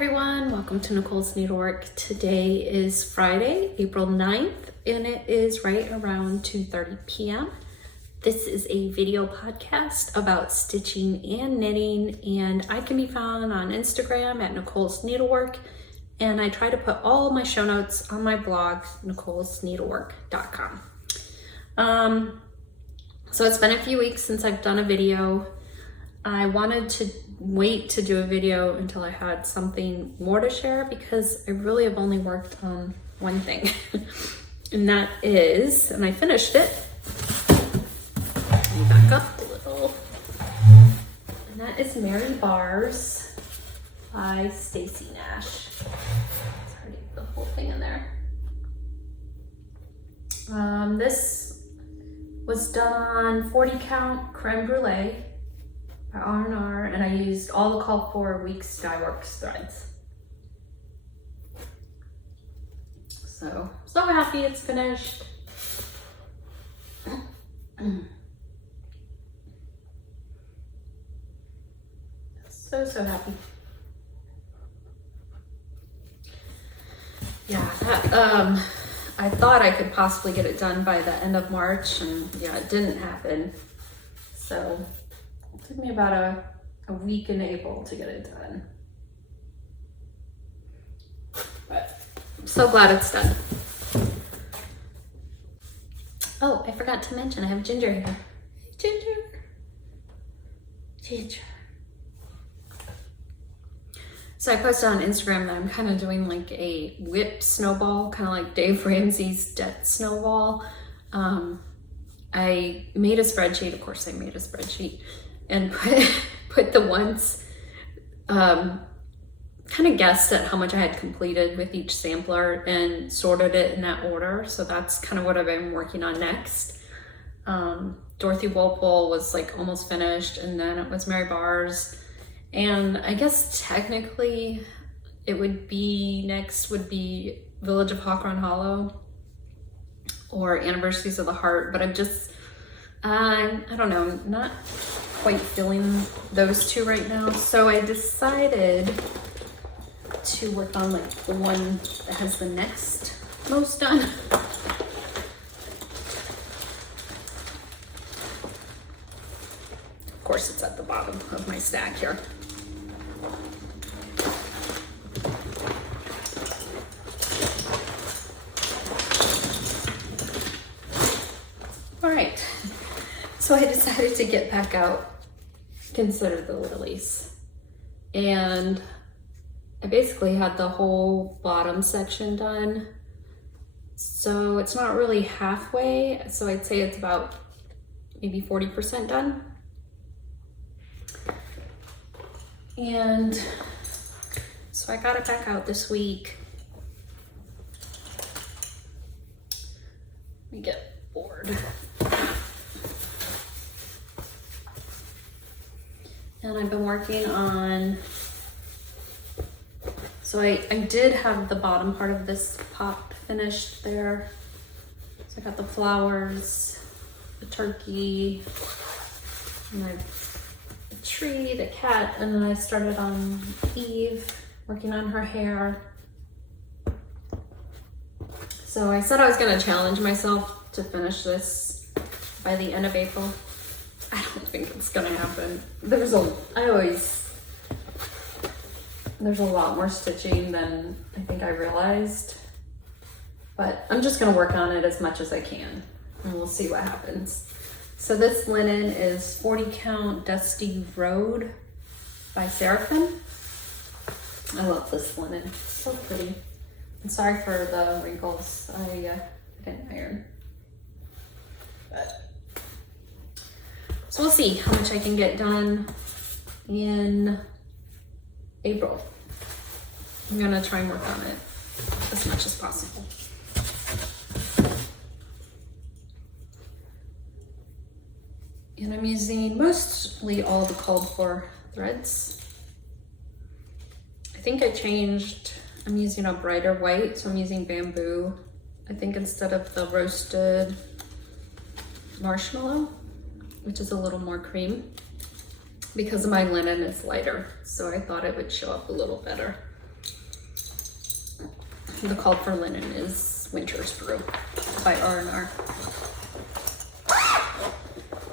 everyone, welcome to Nicole's Needlework. Today is Friday, April 9th, and it is right around 2:30 p.m. This is a video podcast about stitching and knitting, and I can be found on Instagram at Nicole's Needlework, and I try to put all my show notes on my blog, nicolesneedlework.com. So it's been a few weeks since I've done a video. I wanted to wait to do a video until I had something more to share because I really have only worked on one thing. And that is, and I finished it. Let me back up a little. And that is Mary Bars by Stacy Nash. It's hard to get the whole thing in there. This was done on 40 count creme brulee by R&R, and I used all the called for Weeks Dye Works threads. So happy it's finished. So happy. Yeah, that, I thought I could possibly get it done by the end of March, and yeah, it didn't happen. So it took me about a week in April to get it done. But I'm so glad it's done. Oh, I forgot to mention I have Ginger here. Ginger. So I posted on Instagram that I'm kind of doing like a whip snowball, kind of like Dave Ramsey's debt snowball. I made a spreadsheet, of course I made a spreadsheet, and put the ones, kind of guessed at how much I had completed with each sampler and sorted it in that order. So that's kind of what I've been working on next. Dorothy Walpole was like almost finished, and then it was Mary Bars. And I guess technically it would be, next would be Village of Hawk Run Hollow or Anniversaries of the Heart, but I'm just, I don't know, I'm not quite feeling those two right now. So I decided to work on like the one that has the next most done. Of course, it's at the bottom of my stack here. All right, so I decided to get back out, consider the release, and I basically had the whole bottom section done. So it's not really halfway, so I'd say it's about maybe 40% done. And so I got it back out this week. Let me get bored. And I've been working on, so I did have the bottom part of this pot finished there. So I got the flowers, the turkey, and the tree, the cat, and then I started on Eve, working on her hair. So I said I was gonna challenge myself to finish this by the end of April. I don't think it's gonna happen. There's a lot more stitching than I think I realized, but I'm just gonna work on it as much as I can, and we'll see what happens. So this linen is 40 count Dusty Road by Seraphim. I love this linen, it's so pretty. I'm sorry for the wrinkles, I didn't iron. But so we'll see how much I can get done in April. I'm gonna try and work on it as much as possible. And I'm using mostly all the called for threads. I think I changed, I'm using a brighter white, so I'm using bamboo, I think, instead of the roasted marshmallow, which is a little more cream, because my linen is lighter, so I thought it would show up a little better. the called for linen is Winter's Brew by R&R.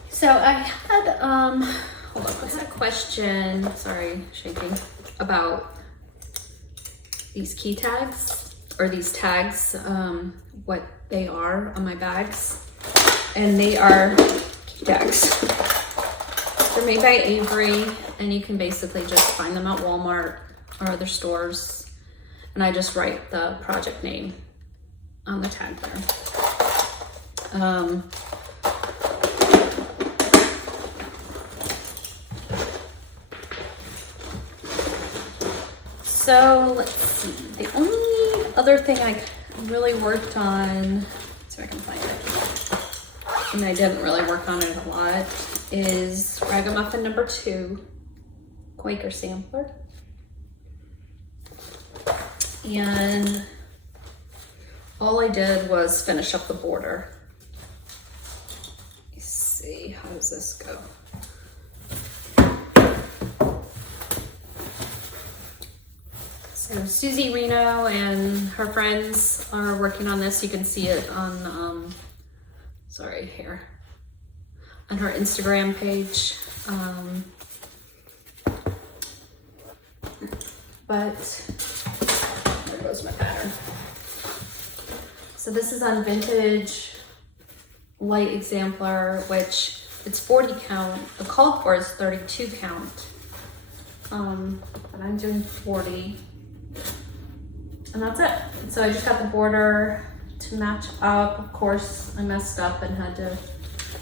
So I had, hold on, I had a question, sorry, shaking, about these key tags, or these tags, what they are on my bags. And they are key tags. They're made by Avery, and you can basically just find them at Walmart or other stores. And I just write the project name on the tag there. So let's see, the only other thing I really worked on, let's see if I can find it, and I didn't really work on it a lot, is Ragamuffin number 2, Quaker sampler. And all I did was finish up the border. Let's see, how does this go? So Susie Reno and her friends are working on this. You can see it on, sorry, here, on her Instagram page. But there goes my pattern. So this is on vintage light exemplar, which it's 40 count. The called for is 32 count. But I'm doing 40. And that's it. So I just got the border to match up. Of course, I messed up and had to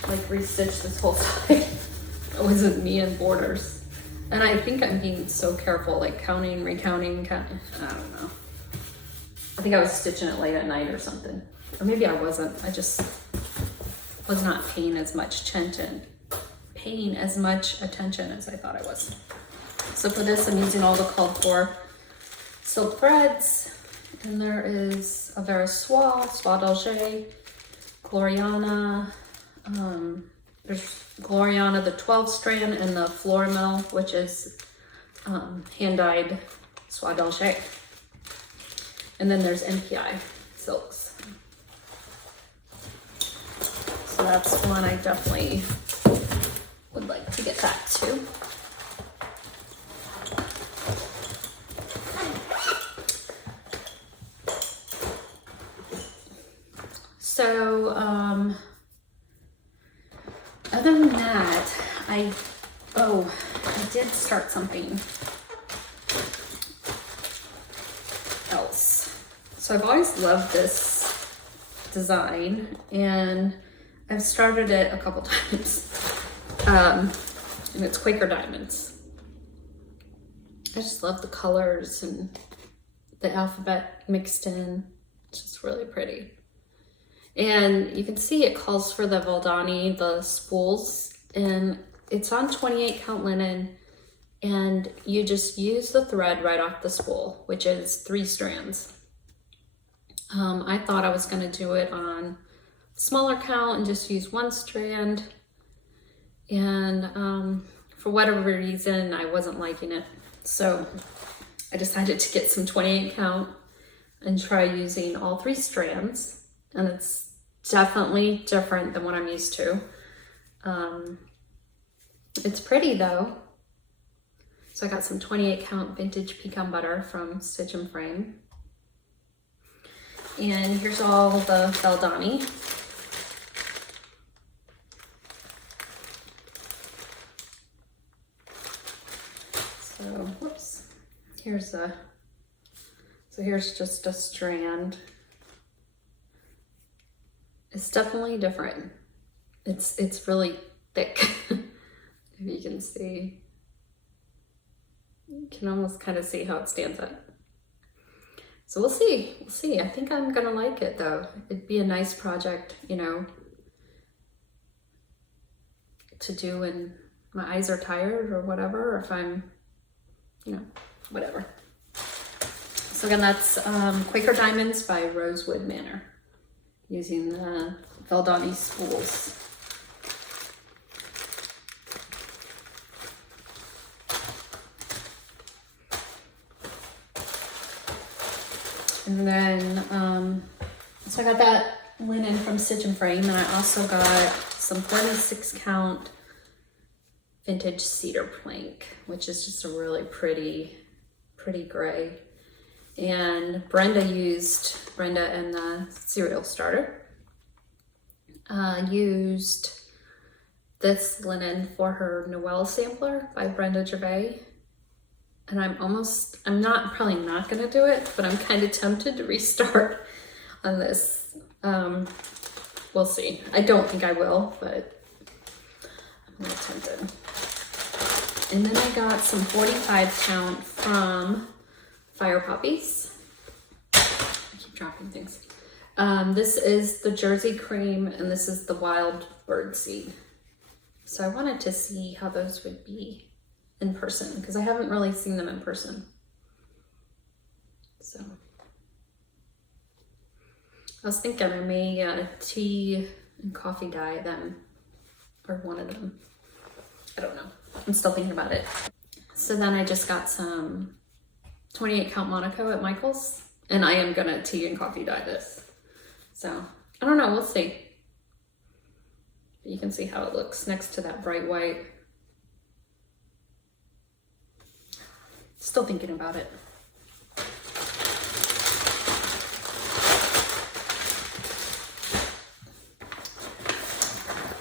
like restitch this whole side. It wasn't me and borders. And I think I'm being so careful, like counting, recounting, I don't know. I think I was stitching it late at night or something. Or maybe I wasn't. I just was not paying as much attention as I thought I was. So for this, I'm using all the called for silk threads. And there is a Vera Soie, Soie d'Alger, Gloriana. There's Gloriana, the 12 strand, and the Florimel, which is hand-dyed Soie d'Alger. And then there's NPI silks. So that's one I definitely would like to get back to. So, other than that, I did start something else. So I've always loved this design, and I've started it a couple times. And it's Quaker diamonds. I just love the colors and the alphabet mixed in. It's just really pretty. And you can see it calls for the Valdani, the spools, and it's on 28 count linen, and you just use the thread right off the spool, which is 3 strands. I thought I was gonna do it on smaller count and just use 1 strand, and for whatever reason, I wasn't liking it. So I decided to get some 28 count and try using all 3 strands. And it's definitely different than what I'm used to. It's pretty though. So I got some 28 count vintage pecan butter from Stitch and Frame. And here's all the Valdani. So, whoops. Here's just a strand. It's definitely different. It's really thick, if you can see. You can almost kind of see how it stands up. So we'll see. I think I'm gonna like it though. It'd be a nice project, you know, to do when my eyes are tired or whatever, or if I'm, you know, whatever. So again, that's Quaker Diamonds by Rosewood Manor, using the Valdani spools. And then, so I got that linen from Stitch and Frame, and I also got some 36 count vintage cedar plank, which is just a really pretty gray. And Brenda and the cereal starter used this linen for her Noel sampler by Brenda Gervais. And I'm probably not gonna do it, but I'm kind of tempted to restart on this. We'll see. I don't think I will, but I'm a little tempted. And then I got some 45 count from Fire Poppies. I keep dropping things. This is the Jersey Cream, and this is the Wild Bird Seed. So I wanted to see how those would be in person, because I haven't really seen them in person. So I was thinking I may tea and coffee dye them, or one of them. I don't know. I'm still thinking about it. So then I just got some 28 count Monaco at Michael's, and I am gonna tea and coffee dye this. So I don't know, we'll see. You can see how it looks next to that bright white. Still thinking about it.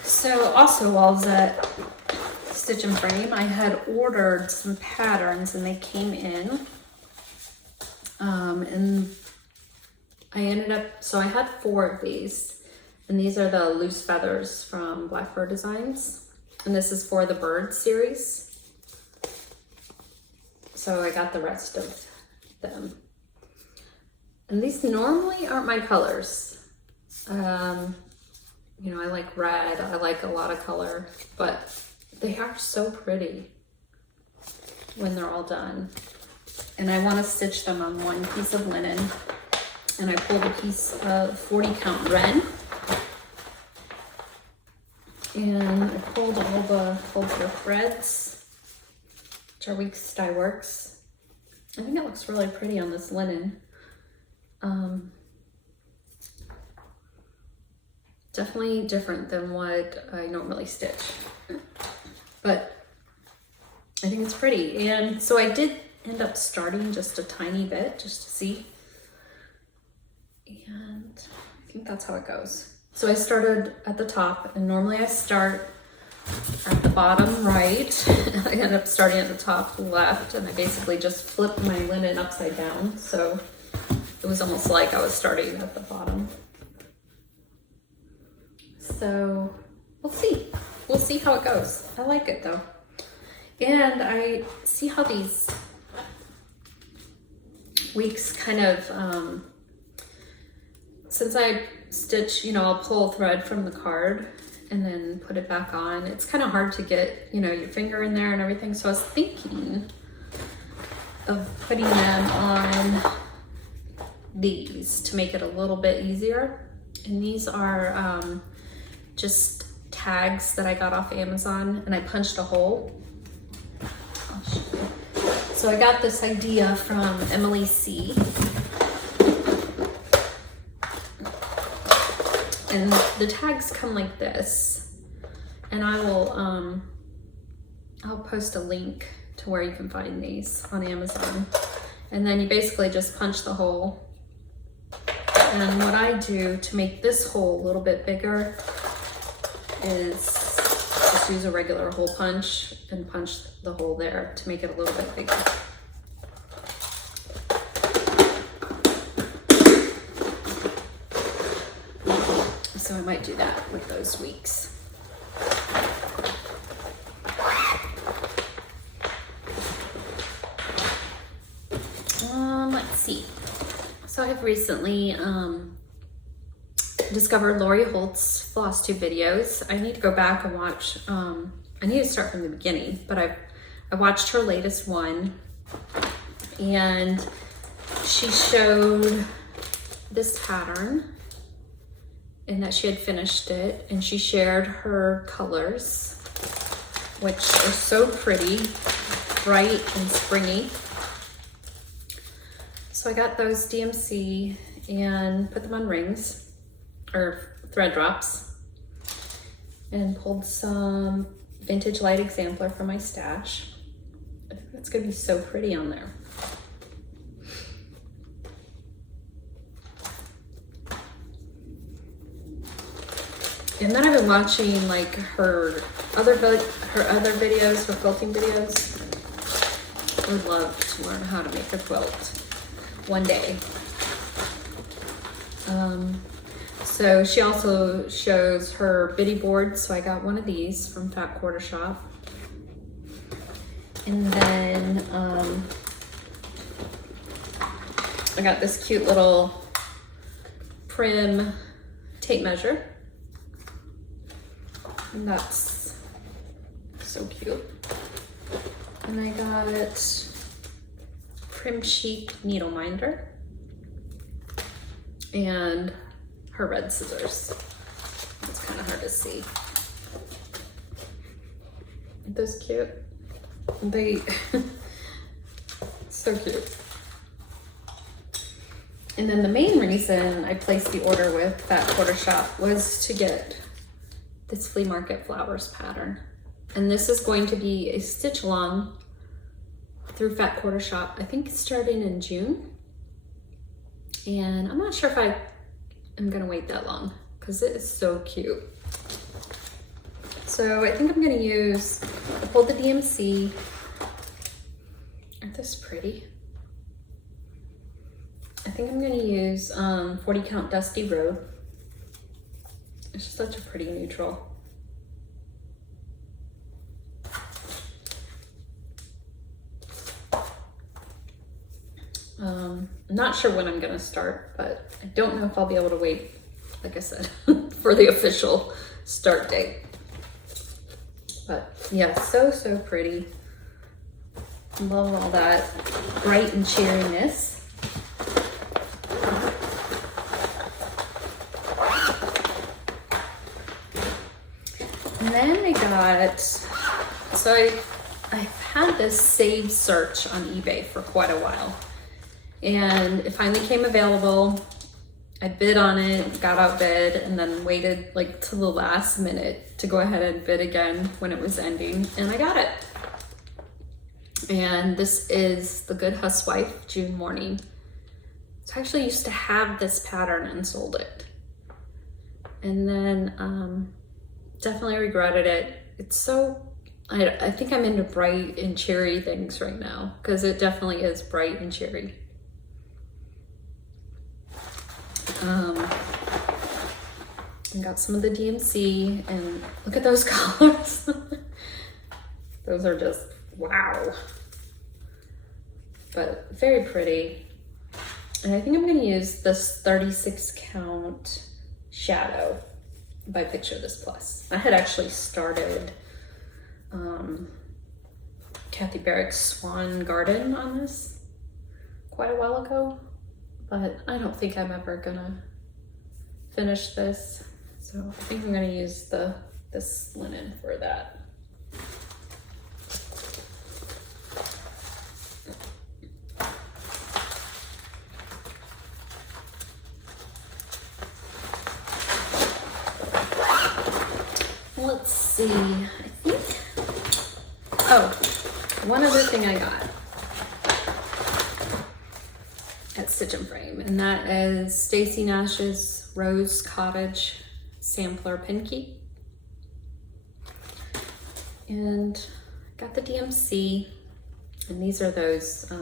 So also while I was at Stitch and Frame, I had ordered some patterns and they came in. And I ended up, so I had 4 of these, and these are the loose feathers from Blackbird Designs. And this is for the bird series. So I got the rest of them. And these normally aren't my colors. You know, I like red, I like a lot of color, but they are so pretty when they're all done. And I want to stitch them on one piece of linen. And I pulled a piece of 40 count red. And I pulled all the threads, which are Weeks Dye Works. I think it looks really pretty on this linen. Definitely different than what I normally stitch, but I think it's pretty. And so I did end up starting just a tiny bit just to see, and I think that's how it goes. So I started at the top, and normally I start at the bottom right. I end up starting at the top left, and I basically just flipped my linen upside down, so it was almost like I was starting at the bottom. So we'll see. We'll see how it goes. I like it though. And I see how these weeks kind of, since I stitch, you know, I'll pull a thread from the card and then put it back on. It's kind of hard to get, you know, your finger in there and everything. So I was thinking of putting them on these to make it a little bit easier. And these are, just tags that I got off Amazon, and I punched a hole. I'll show you. So I got this idea from Emily C. And the tags come like this, and I will I'll post a link to where you can find these on Amazon. And then you basically just punch the hole. And what I do to make this hole a little bit bigger is just use a regular hole punch and punch the hole there to make it a little bit bigger. So I might do that with those weeks. Let's see. So I've recently discovered Lori Holt's FlossTube videos. I need to go back and watch, I need to start from the beginning, but I watched her latest one, and she showed this pattern and that she had finished it, and she shared her colors, which are so pretty, bright and springy. So I got those DMC and put them on rings or thread drops and pulled some vintage light exemplar from my stash. I think that's gonna be so pretty on there. And then I've been watching like her other videos, her quilting videos. I would love to learn how to make a quilt one day. So she also shows her bitty board. So I got one of these from Fat Quarter Shop. And then I got this cute little prim tape measure. And that's so cute. And I got Prim Chic needle minder and her red scissors. It's kind of hard to see. Aren't those cute? They so cute. And then the main reason I placed the order with Fat Quarter Shop was to get this flea market flowers pattern. And this is going to be a stitch along through Fat Quarter Shop, I think starting in June. And I'm not sure if I am gonna wait that long because it is so cute. So I think I'm gonna I pulled the DMC. Aren't those pretty? I think I'm gonna use 40 count Dusty Road. It's just such a pretty neutral. I'm not sure when I'm gonna start, but I don't know if I'll be able to wait, like I said, for the official start date. But yeah, so pretty. Love all that bright and cheeriness. And then I got, so I've had this saved search on eBay for quite a while. And it finally came available. I bid on it, got outbid, and then waited like to the last minute to go ahead and bid again when it was ending, and I got it. And this is the Good Housewife June Morning. So I actually used to have this pattern and sold it. And then definitely regretted it. It's so, I think I'm into bright and cheery things right now because it definitely is bright and cheery. I got some of the DMC and look at those colors. Those are just wow. But very pretty. And I think I'm gonna use this 36 count shadow by Picture This Plus. I had actually started Kathy Barrick's Swan Garden on this quite a while ago, but I don't think I'm ever gonna finish this. So I think I'm gonna use this linen for that. Let's see, I think, oh, one other thing I got at Stitch and Frame, and that is Stacy Nash's Rose Cottage Sampler Pin Key. And got the DMC, and these are those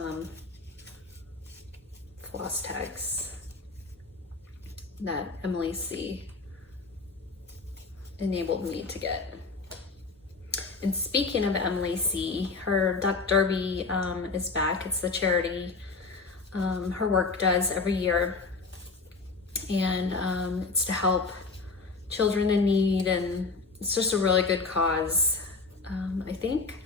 floss tags that Emily C enabled me to get. And speaking of Emily C, her Duck Derby is back. It's the charity her work does every year, and it's to help children in need, and it's just a really good cause. I think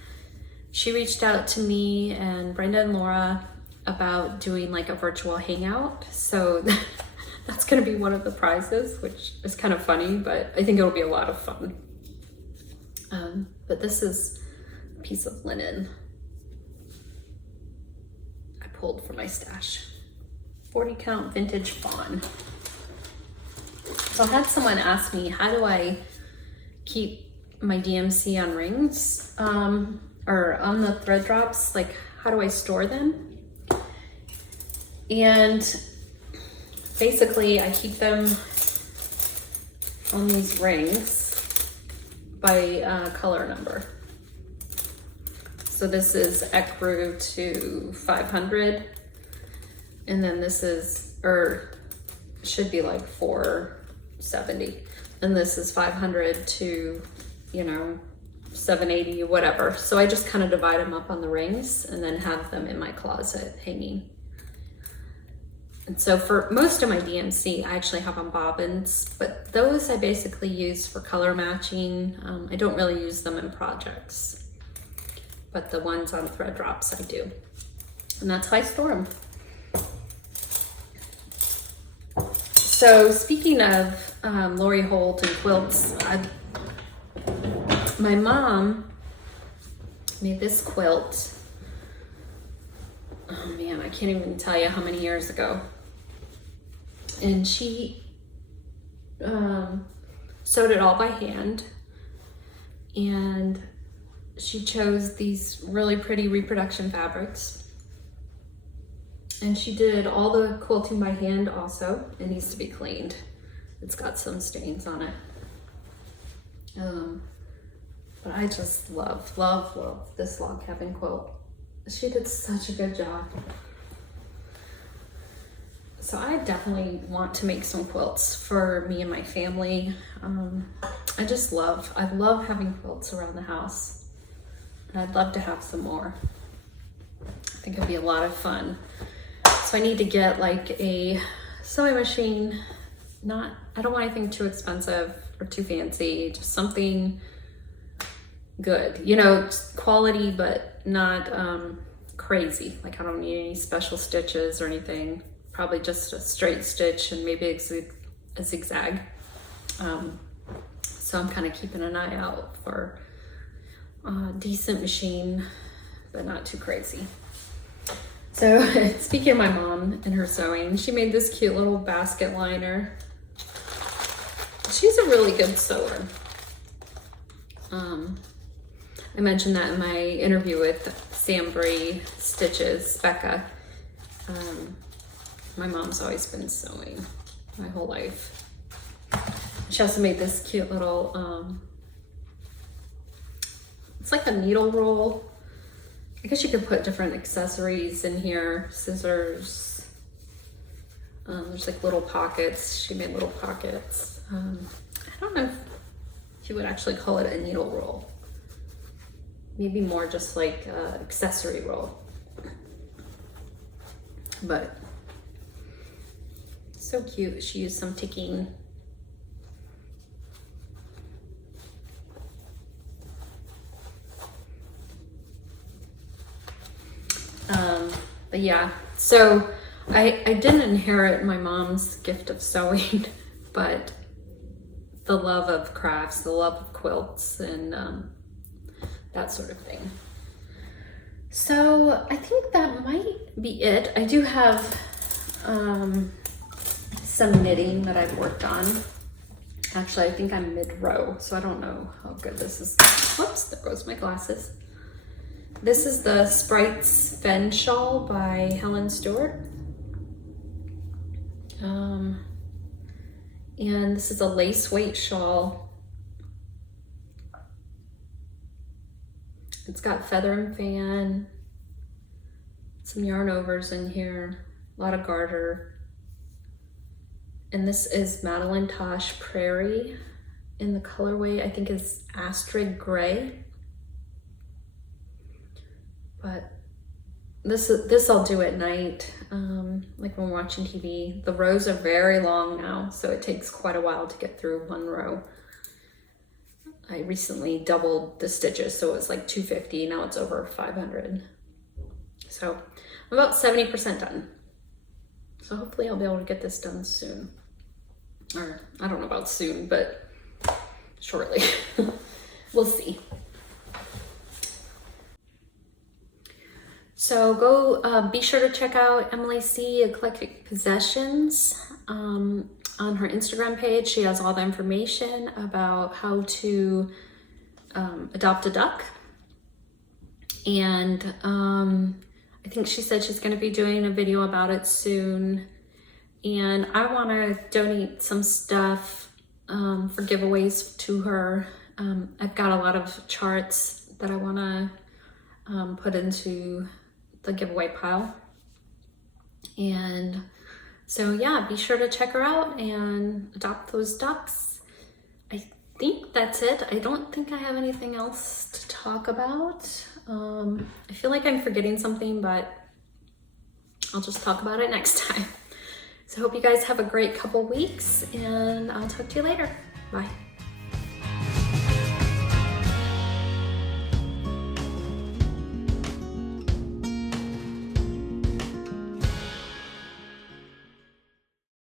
she reached out to me and Brenda and Laura about doing like a virtual hangout, so that's going to be one of the prizes, which is kind of funny, but I think it'll be a lot of fun. But this is a piece of linen I pulled from my stash. 40 count vintage fawn. So I had someone ask me, how do I keep my DMC on rings or on the thread drops? Like, how do I store them? And basically I keep them on these rings by color number. So this is ecru to 500, and then this is, or should be like 470, and this is 500 to, you know, 780, whatever. So I just kind of divide them up on the rings and then have them in my closet hanging. And so for most of my DMC, I actually have on bobbins, but those I basically use for color matching. I don't really use them in projects, but the ones on thread drops I do. And that's how I store them. So speaking of Lori Holt and quilts, my mom made this quilt. Oh man, I can't even tell you how many years ago. And she sewed it all by hand, and she chose these really pretty reproduction fabrics, and she did all the quilting by hand also. It needs to be cleaned. It's got some stains on it. But I just love this log cabin quilt. She did such a good job. So I definitely want to make some quilts for me and my family. I love having quilts around the house. And I'd love to have some more. I think it'd be a lot of fun. So I need to get like a sewing machine. I don't want anything too expensive or too fancy, just something good, you know, quality, but not crazy. Like I don't need any special stitches or anything. Probably just a straight stitch and maybe a zigzag. So I'm kind of keeping an eye out for a decent machine, but not too crazy. So speaking of my mom and her sewing, she made this cute little basket liner. She's a really good sewer. I mentioned that in my interview with Sambry Stitches, Becca. My mom's always been sewing my whole life. She also made this cute little, it's like a needle roll. I guess you could put different accessories in here, scissors. There's like little pockets. She made little pockets. I don't know if you would actually call it a needle roll. Maybe more just like an accessory roll. But so cute. She used some ticking. But yeah, so I didn't inherit my mom's gift of sewing, but the love of crafts, the love of quilts, and that sort of thing. So I think that might be it. I do have some knitting that I've worked on. Actually, I think I'm mid-row, so I don't know how good this is. Whoops, there goes my glasses. This is the Sprites Fen Shawl by Helen Stewart. And this is a lace weight shawl. It's got feather and fan, some yarn overs in here, a lot of garter. And this is Madeline Tosh Prairie in the colorway, I think is Astrid Gray. But this I'll do at night, like when we're watching TV. The rows are very long now, so it takes quite a while to get through one row. I recently doubled the stitches, so it was like 250, now it's over 500. So I'm about 70% done. So hopefully I'll be able to get this done soon. Or I don't know about soon, but shortly. We'll see. So go be sure to check out Emily C. Eclectic Possessions on her Instagram page. She has all the information about how to adopt a duck. And I think she said she's going to be doing a video about it soon. And I want to donate some stuff for giveaways to her. I've got a lot of charts that I want to put into the giveaway pile. And so yeah, be sure to check her out and adopt those ducks. I think that's it. I don't think I have anything else to talk about. I feel like I'm forgetting something, but I'll just talk about it next time. So I hope you guys have a great couple weeks, and I'll talk to you later. Bye.